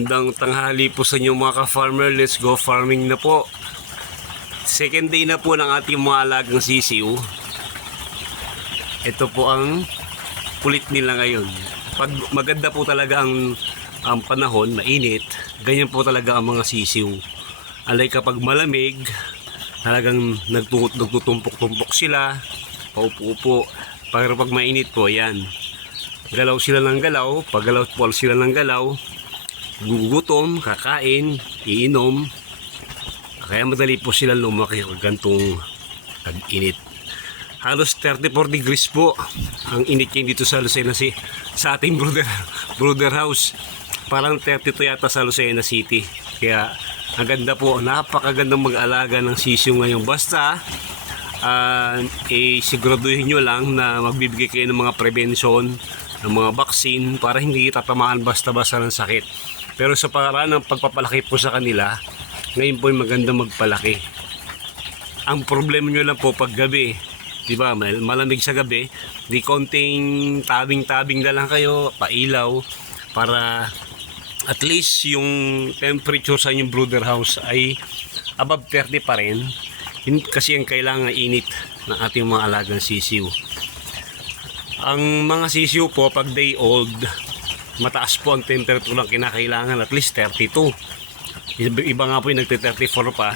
Magandang tanghali po sa inyo mga ka-farmer. Let's go farming na po. Second day na po ng ating mga alagang sisiw. Ito po ang kulit nila ngayon. Pag maganda po talaga ang panahon, mainit, ganyan po talaga ang mga sisiw. Alay kapag malamig, talagang nagtutumpok-tumpok sila, paupo-upo. Pero pag mainit po, yan. Galaw sila ng galaw, pag galaw po sila ng galaw, gugutom, kakain, iinom. Kaya madali po sila lumaki kung gantong tag-init. Halos 34 degrees po ang init niya dito sa Lucena City, sa ating brother house. Parang 32 yata sa Lucena City. Kaya ang ganda po, napakagandang mag-alaga ng sisiw ngayon. Basta siguraduhin nyo lang na magbibigay kayo ng mga prevention, ng mga vaccine para hindi tatamaan basta-basta ng sakit. Pero sa paraan ng pagpapalaki po sa kanila, ngayon po ay maganda magpalaki. Ang problema nyo lang po pag gabi, di ba, malamig sa gabi, di konting tabing-tabing na lang kayo, pailaw, para at least yung temperature sa inyong brooder house ay above 30 pa rin. Kasi ang kailangan init ng ating mga alagang sisiw. Ang mga sisiw po pag day old, mataas po ang temperature lang kinakailangan, at least 32. Iba nga po yung nagte-34 pa.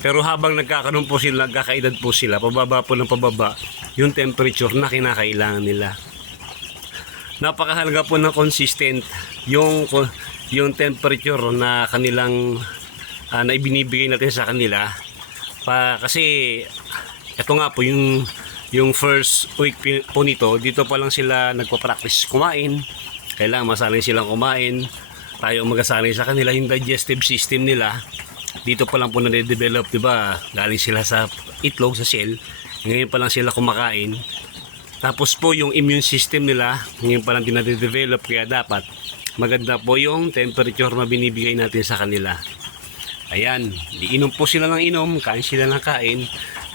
Pero habang nagkakaroon po sila, nagkakaedad po sila, pababa po ng pababa yung temperature na kinakailangan nila. Napakahalaga po ng consistent yung temperature na kanilang na ibinibigay natin sa kanila. Kasi ito nga po yung first week po nito, dito pa lang sila nagpa-practice kumain. Kailangan masanay silang kumain. Tayo magasanay sa kanila, yung digestive system nila. Dito pa lang po na-develop, diba? Galing sila sa itlog, sa shell. Ngayon pa lang sila kumakain. Tapos po yung immune system nila, ngayon pa lang din na-develop. Kaya dapat maganda po yung temperature na binibigay natin sa kanila. Ayan, iinom po sila ng inom, kain sila ng kain.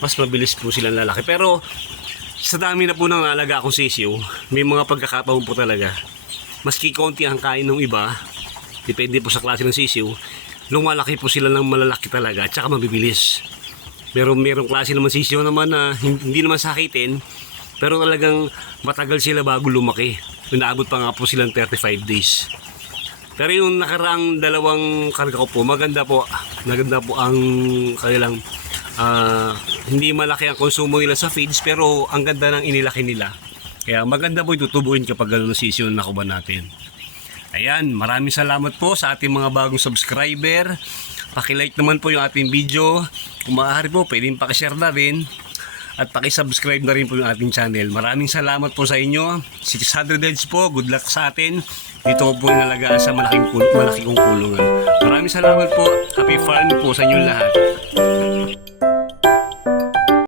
Mas mabilis po silang lalaki. Pero sa dami na po ng alaga akong sisiw, may mga pagkakataon po talaga. Maski konti ang kain ng iba, depende po sa klase ng sisiw, lumalaki po sila ng malalaki talaga at saka mabibilis. Pero merong klase naman sisiw naman na hindi naman sakitin, pero talagang matagal sila bago lumaki. Inaabot pa nga po silang 35 days. Pero yung nakaraang dalawang karga ko po, maganda po ang kanilang hindi malaki ang konsumo nila sa feeds, pero ang ganda ng inilaki nila. Kaya maganda po itutubuin kapag gano'n sisiw na nakuha natin. Ayan, maraming salamat po sa ating mga bagong subscriber. Pakilike naman po yung ating video. Kung maaari po, pwedeng pakishare na rin. At pakisubscribe na rin po yung ating channel. Maraming salamat po sa inyo. 600 heads po, good luck sa atin. Dito ko po inalagaan sa malaki kong kulungan. Maraming salamat po. Happy farming po sa inyong lahat.